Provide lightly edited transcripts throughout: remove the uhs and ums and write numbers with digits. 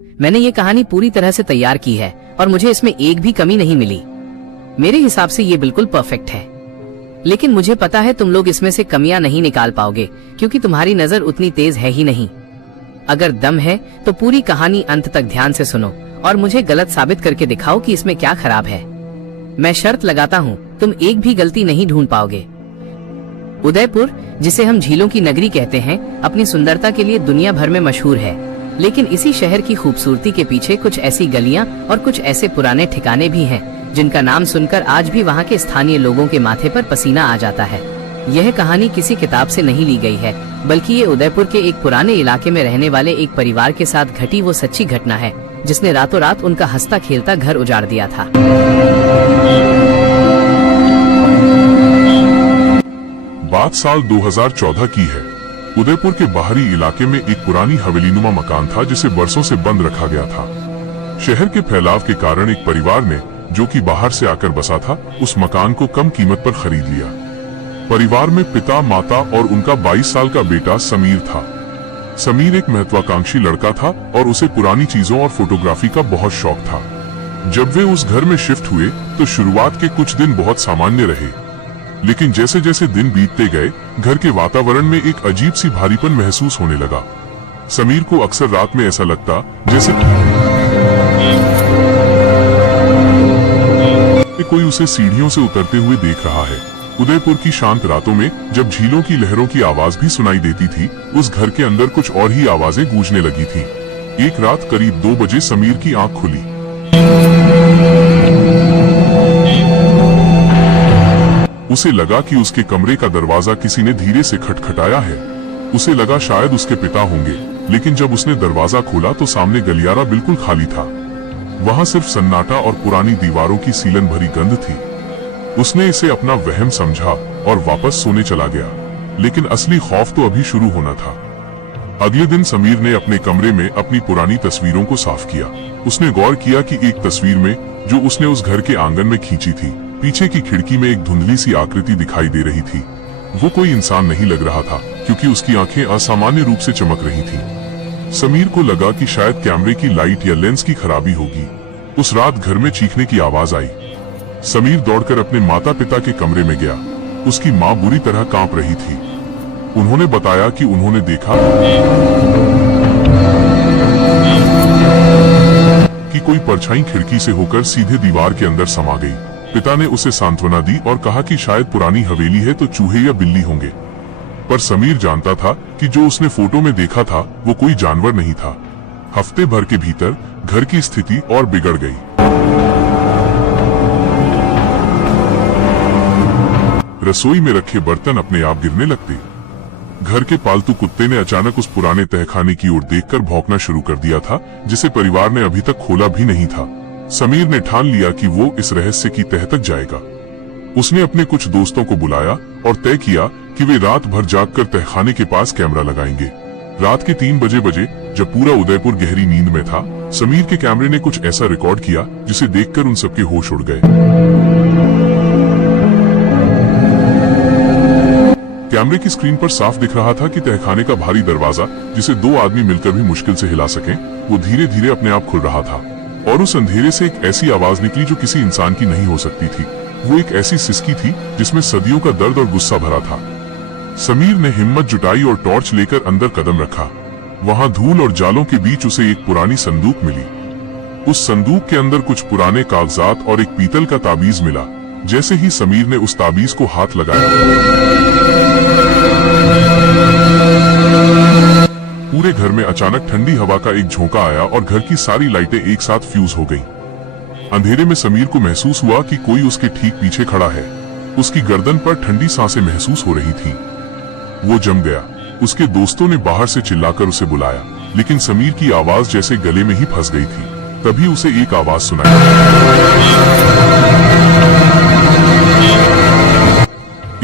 मैंने ये कहानी पूरी तरह से तैयार की है और मुझे इसमें एक भी कमी नहीं मिली। मेरे हिसाब से ये बिल्कुल परफेक्ट है, लेकिन मुझे पता है तुम लोग इसमें से कमियां नहीं निकाल पाओगे क्योंकि तुम्हारी नजर उतनी तेज है ही नहीं। अगर दम है तो पूरी कहानी अंत तक ध्यान से सुनो और मुझे गलत साबित करके दिखाओ कि इसमें क्या खराब है। मैं शर्त लगाता हूँ तुम एक भी गलती नहीं ढूंढ पाओगे। उदयपुर, जिसे हम झीलों की नगरी कहते हैं, अपनी सुंदरता के लिए दुनिया भर में मशहूर है, लेकिन इसी शहर की खूबसूरती के पीछे कुछ ऐसी गलियां और कुछ ऐसे पुराने ठिकाने भी हैं जिनका नाम सुनकर आज भी वहां के स्थानीय लोगों के माथे पर पसीना आ जाता है। यह कहानी किसी किताब से नहीं ली गई है, बल्कि ये उदयपुर के एक पुराने इलाके में रहने वाले एक परिवार के साथ घटी वो सच्ची घटना है जिसने रातों रात उनका हंसता खेलता घर उजाड़ दिया था। बात साल 2014 की है। उदयपुर के बाहरी इलाके में एक पुरानी हवेलीनुमा मकान था जिसे बरसों से बंद रखा गया था। शहर के फैलाव के कारण एक परिवार ने, जो कि बाहर से आकर बसा था, उस मकान को कम कीमत पर खरीद लिया। परिवार में पिता, माता और उनका 22 साल का बेटा समीर था। समीर एक महत्वाकांक्षी लड़का था और उसे पुरानी चीजों और फोटोग्राफी का बहुत शौक था। जब वे उस घर में शिफ्ट हुए तो शुरुआत के कुछ दिन बहुत सामान्य रहे, लेकिन जैसे जैसे दिन बीतते गए घर के वातावरण में एक अजीब सी भारीपन महसूस होने लगा। समीर को अक्सर रात में ऐसा लगता जैसे कोई उसे सीढ़ियों से उतरते हुए देख रहा है। उदयपुर की शांत रातों में जब झीलों की लहरों की आवाज भी सुनाई देती थी, उस घर के अंदर कुछ और ही आवाजें गूंजने लगी थी। एक रात करीब 2 बजे समीर की आंख खुली। उसे लगा कि उसके कमरे का दरवाजा किसी ने धीरे से खटखटाया है। उसे लगा शायद उसके पिता होंगे, लेकिन जब उसने दरवाजा खोला तो सामने गलियारा बिल्कुल खाली था। वहां सिर्फ सन्नाटा और पुरानी दीवारों की सीलन भरी गंध थी। उसने इसे अपना वहम समझा और वापस सोने चला गया, लेकिन असली खौफ तो अभी शुरू होना था। अगले दिन समीर ने अपने कमरे में अपनी पुरानी तस्वीरों को साफ किया। उसने गौर किया कि एक तस्वीर में, जो उसने उस घर के आंगन में खींची थी, पीछे की खिड़की में एक धुंधली सी आकृति दिखाई दे रही थी। वो कोई इंसान नहीं लग रहा था क्योंकि उसकी आंखें असामान्य रूप से चमक रही थीं। समीर को लगा कि शायद कैमरे की लाइट या लेंस की खराबी होगी। उस रात घर में चीखने की आवाज आई। समीर दौड़कर अपने माता पिता के कमरे में गया। उसकी माँ बुरी तरह कांप रही थी। उन्होंने बताया कि उन्होंने देखा कि कोई परछाई खिड़की से होकर सीधे दीवार के अंदर समा गई। पिता ने उसे सांत्वना दी और कहा कि शायद पुरानी हवेली है तो चूहे या बिल्ली होंगे, पर समीर जानता था कि जो उसने फोटो में देखा था वो कोई जानवर नहीं था। हफ्ते भर के भीतर घर की स्थिति और बिगड़ गई। रसोई में रखे बर्तन अपने आप गिरने लगते। घर के पालतू कुत्ते ने अचानक उस पुराने तहखाने की ओर देखकर भौंकना शुरू कर दिया था, जिसे परिवार ने अभी तक खोला भी नहीं था। समीर ने ठान लिया कि वो इस रहस्य की तह तक जाएगा। उसने अपने कुछ दोस्तों को बुलाया और तय किया कि वे रात भर जागकर तहखाने के पास कैमरा लगाएंगे। रात के 3 बजे जब पूरा उदयपुर गहरी नींद में था, समीर के कैमरे ने कुछ ऐसा रिकॉर्ड किया जिसे देखकर उन सबके होश उड़ गए। कैमरे की स्क्रीन पर साफ दिख रहा था कि तहखाने का भारी दरवाजा, जिसे 2 आदमी मिलकर भी मुश्किल से हिला सकें, वो धीरे धीरे अपने आप खुल रहा था। और उस अंधेरे से एक ऐसी आवाज निकली जो किसी इंसान की नहीं हो सकती थी। वो एक ऐसी सिसकी थी जिसमें सदियों का दर्द और गुस्सा भरा था। समीर ने हिम्मत जुटाई और टॉर्च लेकर अंदर कदम रखा। वहां धूल और जालों के बीच उसे एक पुरानी संदूक मिली। उस संदूक के अंदर कुछ पुराने कागजात और एक पीतल का ताबीज मिला। जैसे ही समीर ने उस ताबीज को हाथ लगाया, पूरे घर में अचानक ठंडी हवा का एक झोंका आया और घर की सारी लाइटें एक साथ फ्यूज हो गईं। अंधेरे में समीर को महसूस हुआ कि कोई उसके ठीक पीछे खड़ा है। उसकी गर्दन पर ठंडी सांसें महसूस हो रही थीं। वो जम गया। उसके दोस्तों ने बाहर से चिल्लाकर उसे बुलाया, लेकिन समीर की आवाज जैसे गले में ही फंस गई थी। तभी उसे एक आवाज सुनाई,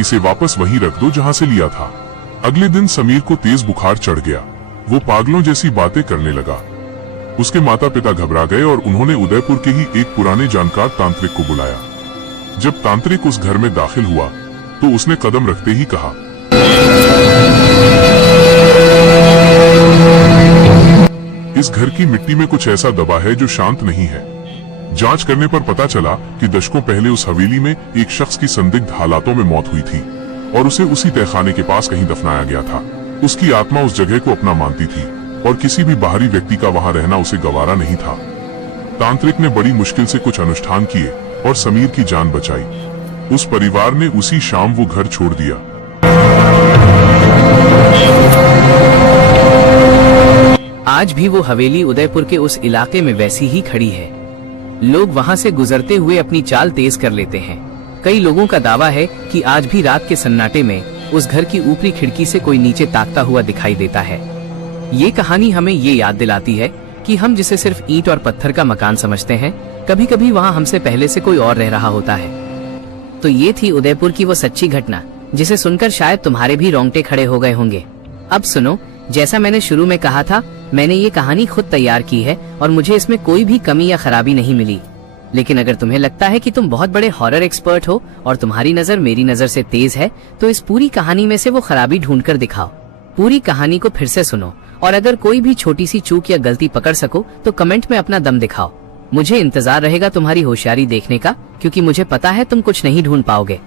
इसे वापस वहीं रख दो जहां से लिया था। अगले दिन समीर को तेज बुखार चढ़ गया। वो पागलों जैसी बातें करने लगा। उसके माता पिता घबरा गए और उन्होंने उदयपुर के ही एक पुराने जानकार तांत्रिक को बुलाया। जब तांत्रिक उस घर में दाखिल हुआ तो उसने कदम रखते ही कहा, इस घर की मिट्टी में कुछ ऐसा दबा है जो शांत नहीं है। जांच करने पर पता चला कि दशकों पहले उस हवेली में एक शख्स की संदिग्ध हालातों में मौत हुई थी और उसे उसी तहखाने के पास कहीं दफनाया गया था। उसकी आत्मा उस जगह को अपना मानती थी और किसी भी बाहरी व्यक्ति का वहां रहना उसे गवारा नहीं था। तांत्रिक ने बड़ी मुश्किल से कुछ अनुष्ठान किए और समीर की जान बचाई। उस परिवार ने उसी शाम वो घर छोड़ दिया। आज भी वो हवेली उदयपुर के उस इलाके में वैसी ही खड़ी है। लोग वहां से गुजरते हुए अपनी चाल तेज कर लेते हैं। कई लोगों का दावा है कि आज भी रात के सन्नाटे में उस घर की ऊपरी खिड़की से कोई नीचे ताकता हुआ दिखाई देता है। ये कहानी हमें ये याद दिलाती है कि हम जिसे सिर्फ ईंट और पत्थर का मकान समझते हैं, कभी कभी वहाँ हमसे पहले से कोई और रह रहा होता है। तो ये थी उदयपुर की वो सच्ची घटना जिसे सुनकर शायद तुम्हारे भी रोंगटे खड़े हो गए होंगे। अब सुनो, जैसा मैंने शुरू में कहा था, मैंने ये कहानी खुद तैयार की है और मुझे इसमें कोई भी कमी या खराबी नहीं मिली। लेकिन अगर तुम्हें लगता है कि तुम बहुत बड़े हॉरर एक्सपर्ट हो और तुम्हारी नजर मेरी नजर से तेज है, तो इस पूरी कहानी में से वो खराबी ढूंढकर दिखाओ। पूरी कहानी को फिर से सुनो और अगर कोई भी छोटी सी चूक या गलती पकड़ सको तो कमेंट में अपना दम दिखाओ। मुझे इंतजार रहेगा तुम्हारी होशियारी देखने का, क्योंकि मुझे पता है तुम कुछ नहीं ढूंढ पाओगे।